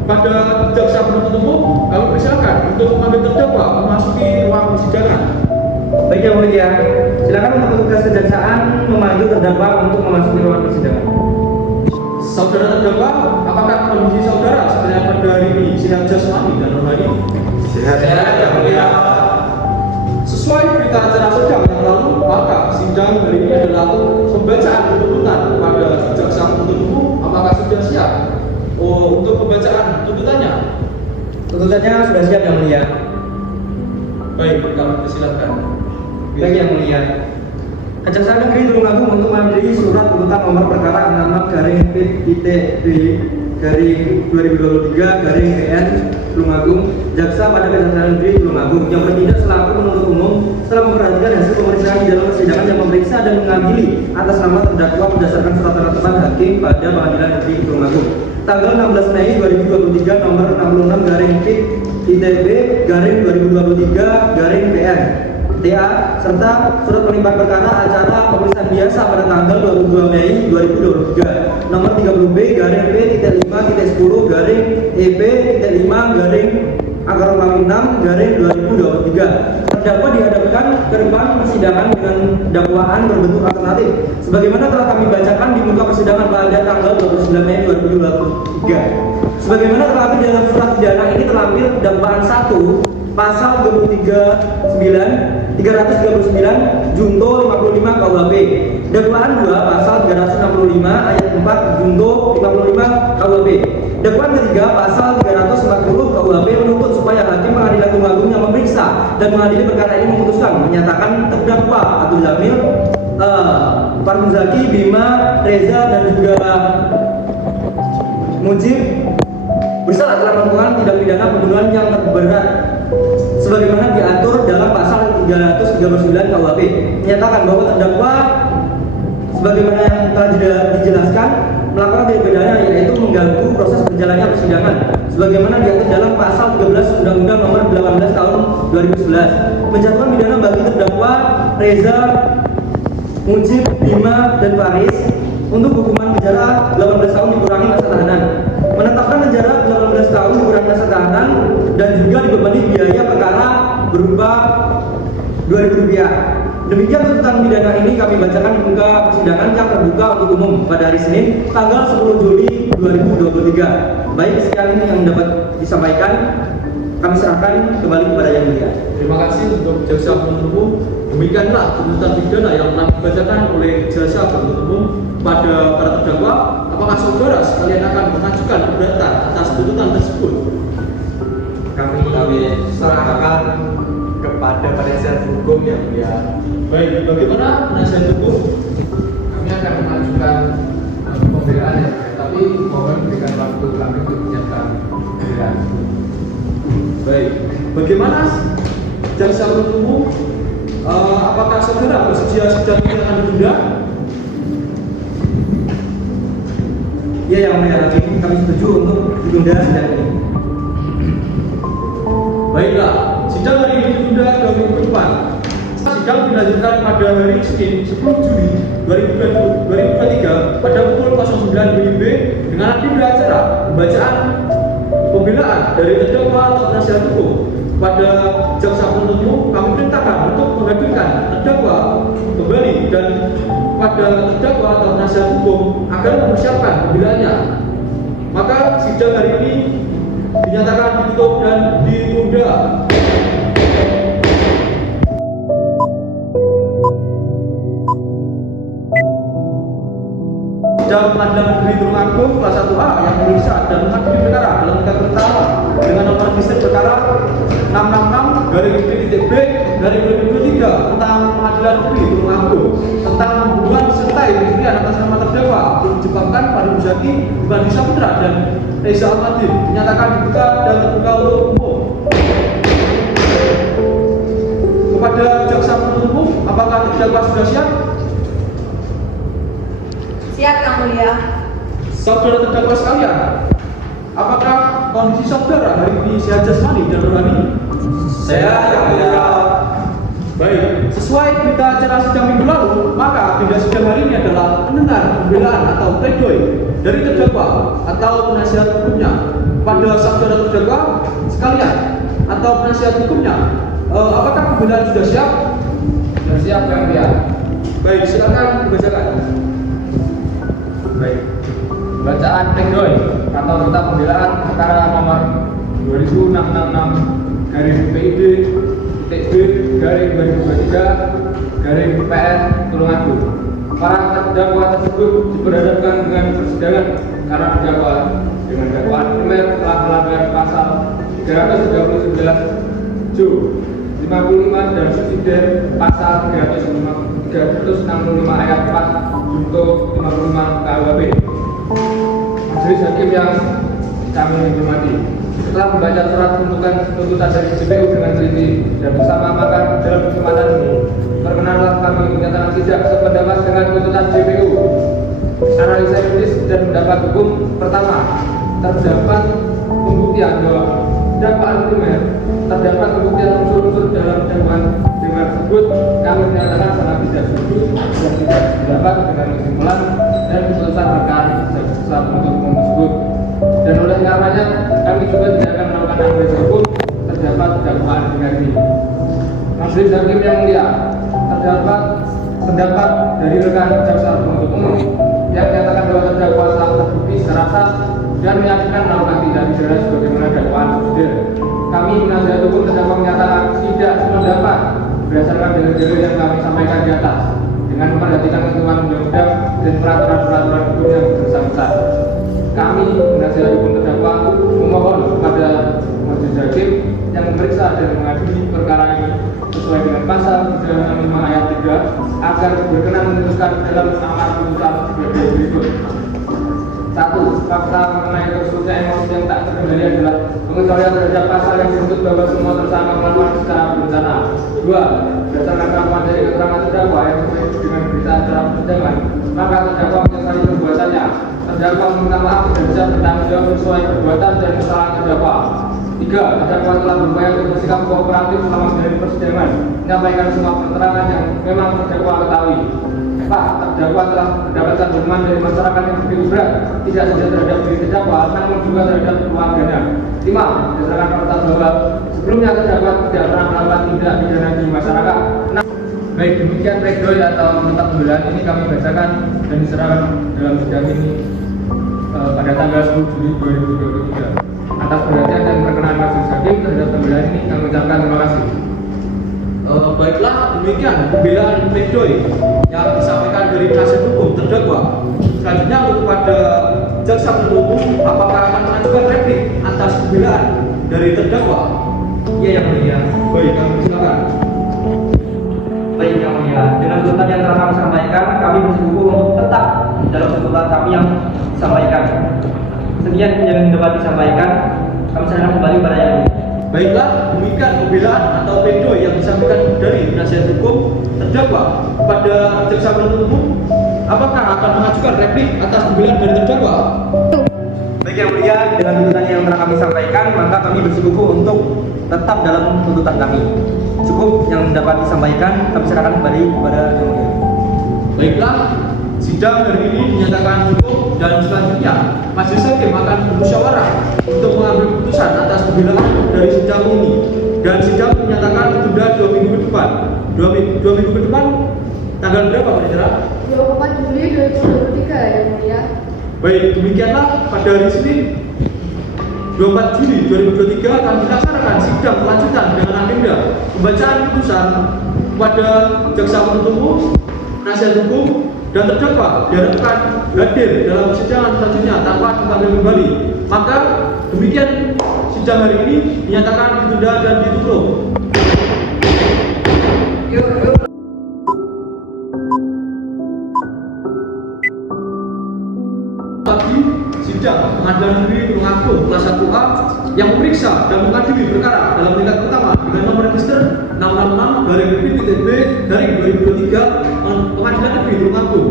Pada jaksa penuntut umum, kami persilakan untuk memanggil terdakwa memasuki ruang persidangan. Baik yang mulia, silakan untuk petugas kejaksaan memanggil terdakwa untuk memasuki ruang persidangan. Saudara terdakwa, apakah kondisi saudara seperti apa pada hari ini? Sehat jasmani dan rohani? Sehat yang mulia. Sesuai berita acara sidang yang lalu, maka sidang hari ini adalah pembacaan tuntutan kepada jaksa penuntut umum. Apakah sudah siap? Untuk pembacaan tuntutannya? Tuntutannya sudah siap yang mulia. Baik, kami persilakan. Baik yang mulia. Kejaksaan Negeri Tulungagung untuk mengadili surat tuntutan nomor perkara 66-PIT-2023-PN Tulungagung, jaksa pada Kejaksaan Negeri Tulungagung yang bertindak selaku penuntut umum setelah memperhatikan hasil pemeriksaan di dalam persidangan yang memeriksa dan mengadili atas nama terdakwa berdasarkan surat penetapan hakim pada Pengadilan Negeri Tulungagung tanggal 16 Mei 2023 nomor 66-PIT-2023-PN TA serta surat penimbangan perkara acara pemeriksaan biasa pada tanggal 22 Mei 2023 nomor 30B-P-5-10-EP-5-6-2023. Terdakwa dihadapkan ke depan persidangan dengan dakwaan berbentuk alternatif sebagaimana telah kami bacakan di muka persidangan pada tanggal 29 Mei 2023. Sebagaimana terlampir dalam surat pidana ini terlampir dakwaan 1 pasal 339 junto 55 KUHP. Dakwaan 2 pasal 365 ayat 4 junto 55 KUHP. Dakwaan ketiga pasal 340 KUHP menuntut supaya hakim Pengadilan Tulungagung yang memeriksa dan mengadili perkara ini memutuskan menyatakan terdakwa Abdul Jamil, Farid Muzaki, Bima, Reza dan juga Mujib bersalah telah melakukan tindak pidana pembunuhan yang terberat sebagaimana diatur dalam pasal 339 KUHP. Menyatakan bahwa terdakwa sebagaimana yang telah dijelaskan melakukan tindak pidana yaitu mengganggu proses berjalannya persidangan sebagaimana diatur dalam pasal 13 Undang-Undang Nomor 18 Tahun 2011. Menjatuhkan pidana bagi terdakwa Reza, Mujib, Bima dan Faris untuk hukuman penjara 18 tahun dikurangi masa tahanan, menetapkan penjara 18 tahun dikurangi masa tahanan, dan juga dibebani biaya perkara berupa Rp2.000. Demikian tuntutan pidana ini kami bacakan di muka persidangan yang terbuka untuk umum pada hari Senin tanggal 10 Juli 2023. Baik, sekian ini yang dapat disampaikan. Kami serahkan kembali kepada Yang Mulia. Terima kasih untuk jaksa penuntut umum. Demikianlah tuntutan pidana yang telah dibacakan oleh jaksa penuntut umum pada para terdakwa. Apakah saudara sekalian akan mengajukan keberatan atas tuntutan tersebut? Kami serahkan kepada penasihat hukum Yang Mulia. Baik, bagaimana penasihat hukum? Kami akan mengajukan pembelaan ya, tapi mohon berikan waktu kami untuk menyiapkan pembelaan. Baik, bagaimana jaksa penuntut umum? Apakah saudara bersedia sidang ini akan ditunda? Ya, Yang Mulia Hakim, kami setuju untuk ditunda sidang ini. Baiklah, sidang hari ini ditunda 2 minggu depan. Sidang dilanjutkan pada hari Senin 10 Juli 2023 pada pukul 09 WIB dengan agenda acara pembacaan pembelaan dari terdakwa atau penasihat hukum. Pada jaksa penuntut umum kami perintahkan untuk menghadirkan terdakwa kembali dan pada terdakwa atau penasihat hukum agar mempersiapkan pembelaannya. Maka sidang hari ini dinyatakan ditutup dan ditunda. Sidang Pengadilan Negeri Tulungagung kelas 1A yang memeriksa dan menghadiri perkara dalam tingkat pertama dengan nomor register perkara 666-B-2023 tentang Pengadilan Negeri Tulungagung tentang pembunuhan disertai pencurian atas nama terdakwa dijebakkan pada Muzaki, Budi Saputra dan Reza Ahmadin dinyatakan dibuka dan terbuka untuk umum. Kepada jaksa penuntut umum, apakah terdakwa sudah siap? Siap, Yang Mulia. Saudara terdakwa sekalian, apakah kondisi saudara hari ini sehat jasmani dan rohani? Saya Yang Mulia. Baik, sesuai berita acara sidang minggu lalu, maka agenda sidang hari ini adalah mendengar pembelaan atau pledoi dari terdakwa atau penasihat hukumnya. Pada saudara terdakwa sekalian atau penasihat hukumnya, apakah pembelaan sudah siap? Sudah siap, Yang Mulia. Baik, silakan dibacakan. Baik. Bacaan pledoi atau nota pembelaan perkara nomor 2666-PID-B-2023-PN Tulungagung. Para terdakwa tersebut diperhadapkan dengan persidangan karena terdakwa dengan dakwaan primer telah melanggar pasal 339 J 55 dan subsidiar pasal 365 ayat 4 junto 55 KUHP. Majelis Hakim yang kami hormati, setelah membaca surat tuntutan dari JPU dengan teliti dan bersama, maka dalam kesempatan ini perkenanlah kami menyatakan tidak sependapat dengan tuntutan JPU. Analisa yuridis dan pendapat hukum. Pertama, terdapat pembuktian bahwa dakwaan primer terdapat pembuktian unsur-unsur dalam dakwaan primer tersebut. Kami menyatakan sangat tidak setuju dan tidak sependapat dengan kesimpulan dan keputusan berkali jaksa penuntut umum tersebut. Dan oleh karenanya kami juga tidak akan melakukan analisa hukum terdapat dakwaan primer ini. Majelis Hakim yang mulia, terdapat pendapat dari rekan jaksa penuntut umum yang menyatakan bahwa terdakwa telah terbukti secara sah dan meyakinkan melakukan tindak pidana sebagaimana dakwaan subsidiar. Kami penasihat hukum terdakwa menyatakan tidak sependapat berdasarkan dalil-dalil yang kami sampaikan di atas dengan memperhatikan ketentuan undang-undang dan peraturan-peraturan hukum yang bersangkutan. Kami penasihat hukum terdakwa memohon kepada Majelis Hakim yang memeriksa dan mengadili perkara ini sesuai dengan pasal 365 ayat 3 agar berkenan memutuskan dalam amar putusan sebagai berikut. 1. Fakta mengenai tersusunnya emosi yang tak terkendali adalah pengecualian terhadap pasal yang disebut bahwa semua tersangka melakukan secara berencana. 2. Berdasarkan rangkuman dari keterangan terdakwa yang sesuai dengan berita acara persidangan, maka terdakwa menyesali perbuatannya. Terdakwa meminta maaf dan siap bertanggung jawab sesuai perbuatan dan kesalahan terdakwa. 3. Terdakwa telah berupaya untuk bersikap kooperatif selama menjalani persidangan, menyampaikan semua keterangan yang memang terdakwa ketahui. Pak, terdakwa telah mendapatkan hukuman dari masyarakat yang begitu berat, tidak saja terhadap diri terdakwa, namun juga terhadap keluarganya. 5. Berdasarkan fakta bahwa sebelumnya terdakwa tidak pernah melakukan tindak pidana di masyarakat. 6. Baik, demikian pledoi atau nota pembelaan ini kami bacakan dan diserahkan dalam sidang ini pada tanggal 10 Juli 2023. Atas perhatian dan perkenan majelis hakim terhadap pembelaan ini kami ucapkan terima kasih. Baiklah, demikian pembelaan pledoi yang disampaikan dari penasihat hukum terdakwa. Selanjutnya untuk kepada jaksa penuntut umum, apakah akan mengajukan replik atas pembelaan dari terdakwa? Iya yang mulia. Baik, kami silakan. Baik yang mulia, dengan tuntutan yang telah kami sampaikan, kami bersikukuh untuk tetap dalam tuntutan kami yang disampaikan. Sekian yang dapat disampaikan, kami serahkan kembali pada yang mulia. Baiklah, demikian pembelaan atau pledoi yang disampaikan dari penasihat hukum terdakwa kepada jaksa penuntut umum. Apakah akan mengajukan replik atas pembelaan dari terdakwa? Baik yang mulia, dengan tuntutan yang telah kami sampaikan, maka kami bersikukuh untuk tetap dalam tuntutan kami. Cukup yang dapat disampaikan, kami serahkan kembali kepada yang mulia. Baiklah, sidang hari ini dinyatakan cukup dan selanjutnya majelis hakim akan bermusyawarah untuk mengambil keputusan atas pembelaan dari sidang ini, dan sidang dinyatakan ditunda 2 minggu ke depan. 2 minggu ke depan tanggal berapa Pak Jenderal? 24 Juli 2023 ya mulia. Baik, demikianlah pada hari Senin 24 Juli 2023 akan dilaksanakan sidang lanjutan dengan agenda pembacaan putusan kepada jaksa penuntut umum, penasihat hukum, dan terdakwa diharapkan hadir dalam persidangan selanjutnya tanpa dipanggil kembali. Maka demikian sidang hari ini dinyatakan ditunda dan ditutup. Bagi sidang Pengadilan Negeri Tulung Agung kelas 1A yang memeriksa dan mengadili perkara dalam tingkat pertama dengan nomor register 666/B/2023 Pengadilan Negeri Tulung Agung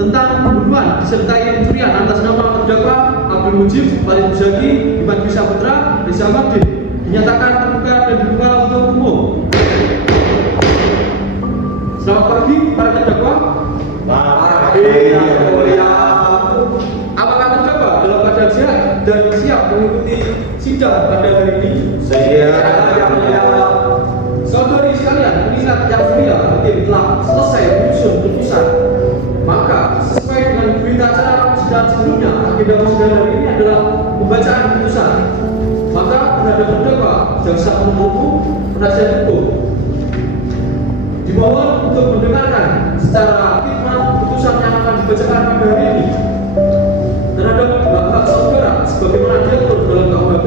tentang pembunuhan disertai pencurian atas nama terdakwa Abdul Mujib, Farid Muzaki, Iman Bisa Putra, Reza Magdin dinyatakan terbuka dan dibuka untuk umum. Selamat pagi para terdakwa. Apakah terdakwa dalam keadaan sehat dan siap mengikuti sidang pada hari ini? Saudari sekalian, mengingat yang mulia hakim telah selesai menyusun putusan, maka sesuai dengan berita acara persidangan sebelumnya, agenda persidangan hari ini adalah pembacaan putusan. Maka terhadap terdakwa, jaksa penuntut umum, penasihat hukum dimohon untuk mendengarkan secara khidmat putusan yang akan dibacakan pada hari ini terhadap hak-hak saudara sebagaimana diatur dalam KUHP.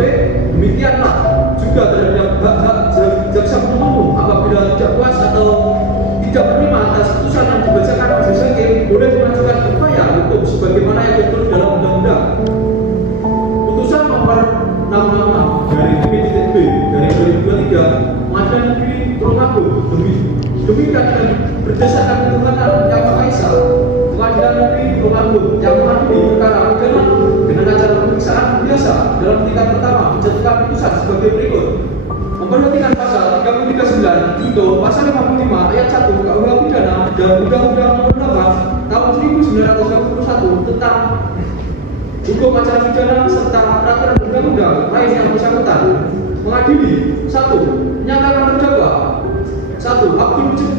Demikianlah juga terhadap hak-hak jaksa penuntut umum apabila tidak puas atau tidak menerima atas putusan yang dibacakan majelis hakim boleh mengajukan upaya hukum sebagaimana yang diatur dalam undang-undang. Putusan nomor 666/B/2023 Pengadilan Negeri Tulung Agung demikian dan berdasarkan ketentuan yang Maha Esa, Pengadilan Negeri Tulung Agung yang mengadili perkara pidana dengan acara pemeriksaan biasa dalam tingkat pertama menjatuhkan putusan sebagai berikut. Memperhatikan pasal 339 Junto pasal 55 ayat 1 KUH pidana dan Undang-Undang Nomor 8 Tahun 1981 tentang hukum acara pidana serta peraturan undang-undang lain yang bersangkutan mengadili 1. Menyatakan terdakwa 1. Abdul Mujib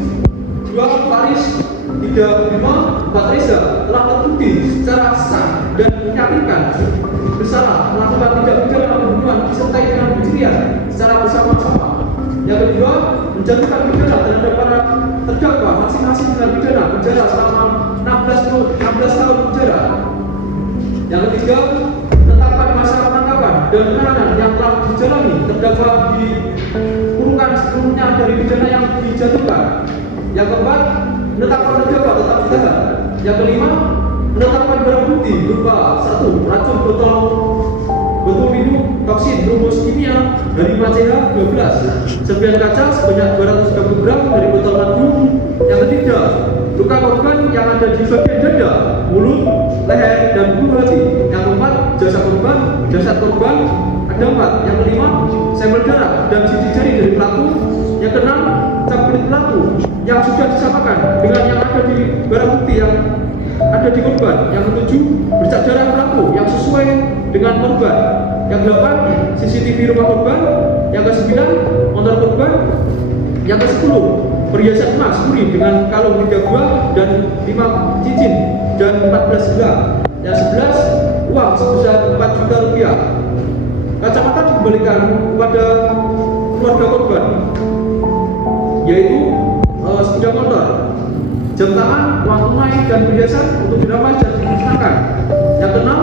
2. Faris 3. 5. Reza telah terbukti secara sah dan meyakinkan bersalah melakukan tindak pidana pembunuhan disertai dengan pencurian secara bersama-sama. Yang kedua, menjatuhkan pidana terhadap para terdakwa masing-masing dengan pidana penjara selama 16 tahun penjara. Yang ketiga, menetapkan masa penangkapan dan penahanan yang telah dijalani terdakwa di kurungan seluruhnya dari pidana yang dijatuhkan. Yang keempat, menetapkan terdakwa tetap ditahan. Yang kelima, menetapkan barang bukti berupa 1. Racun botol minum toksin rumus kimia dari Maceha 12, serpihan kaca sebanyak 230 gram dari botol madu. Yang ketiga, luka korban yang ada di bagian dada, mulut, leher, dan bulu hati. Yang keempat, jasad korban ada 4. Yang kelima, sampel darah dan sidik jari dari pelaku. Yang keenam, cabut pelaku yang sudah disamakan dengan yang ada di barang bukti yang ada di korban. Yang ketujuh, bercak darah pelaku yang sesuai dengan korban. Yang delapan, CCTV rumah korban. Yang kesembilan, motor korban. Yang ke-10, perhiasan emas murni dengan kalung 3 buah dan 5 cincin dan 14 gelang. Yang 11, uang sebesar 4 juta rupiah. Kacamata dikembalikan kepada keluarga korban, yaitu sepeda motor, jam tangan, uang tunai dan perhiasan untuk dirampas dan dimusnahkan. Yang keenam,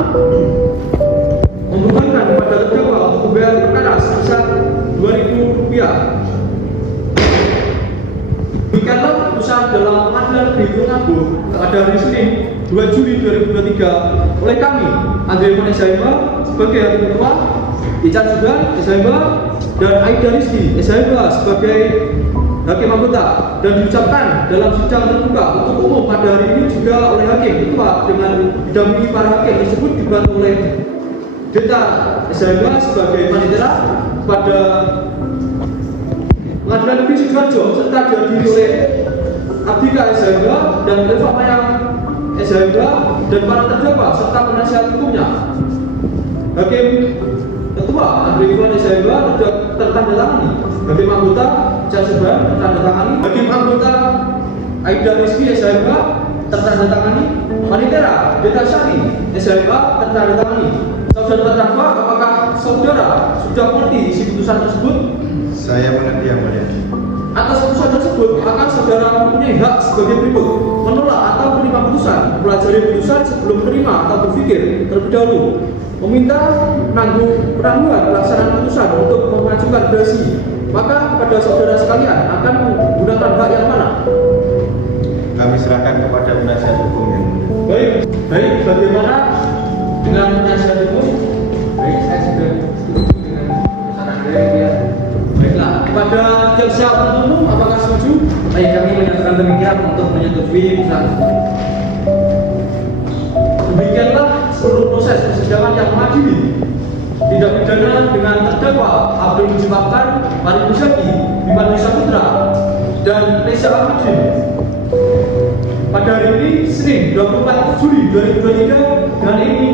membebankan kepada terdakwa untuk membayar perkara sebesar 2.000 rupiah. Demikianlah putusan dalam pengadilan negeri Tulungagung pada hari Senin 2 Juli 2023 oleh kami, Andre Vanessa Hima sebagai hakim ketua, Ican Sudan SHMA, dan Aida Rizky SHMA sebagai hakim anggota, dan diucapkan dalam sidang terbuka untuk umum pada hari ini juga oleh hakim ketua dengan didampingi para hakim tersebut dibantu oleh Deta SHMA sebagai panitia pada Pengadilan Negeri Sidoarjo, serta dihadiri oleh Abdika SHMA dan Eva Mayang SHMA dan para terdakwa serta penasihat hukumnya. Hakim Ketua Andre Iwan SHMA tertandatangani. Hakim anggota Ican Sudan tertandatangani. Hakim anggota Aida Rizky SHMA tertandatangani. Panitia Deta Syari SHMA tertandatangani. Saudara terdakwa, apakah saudara sudah mengerti isi putusan tersebut? Saya mengerti yang mulia. Atas putusan tersebut, maka saudara mempunyai hak sebagai berikut: menolak atau menerima putusan, mempelajari putusan sebelum menerima atau berpikir terlebih dahulu, meminta penangguhan pelaksanaan putusan untuk mengajukan gerasi. Maka kepada saudara sekalian akan menggunakan hak yang mana? Kami serahkan kepada penasihat hukum yang mulia. Baik, bagaimana dengan penasihat hukum? Baik, saya sudah setuju dengan putusan Anda ya. Baiklah, kepada jaksa penuntut umum apakah setuju? Baik, kami menyatakan demikian untuk menyetujui putusan. Demikianlah seluruh proses persidangan yang mengadili tindak pidana dengan terdakwa Abdul Mujib Akbar, Farid Muzaki, Bima Nusa Putra, dan Reza Ahmadin. Pada hari ini, Senin 24 Juli 2023, dengan ini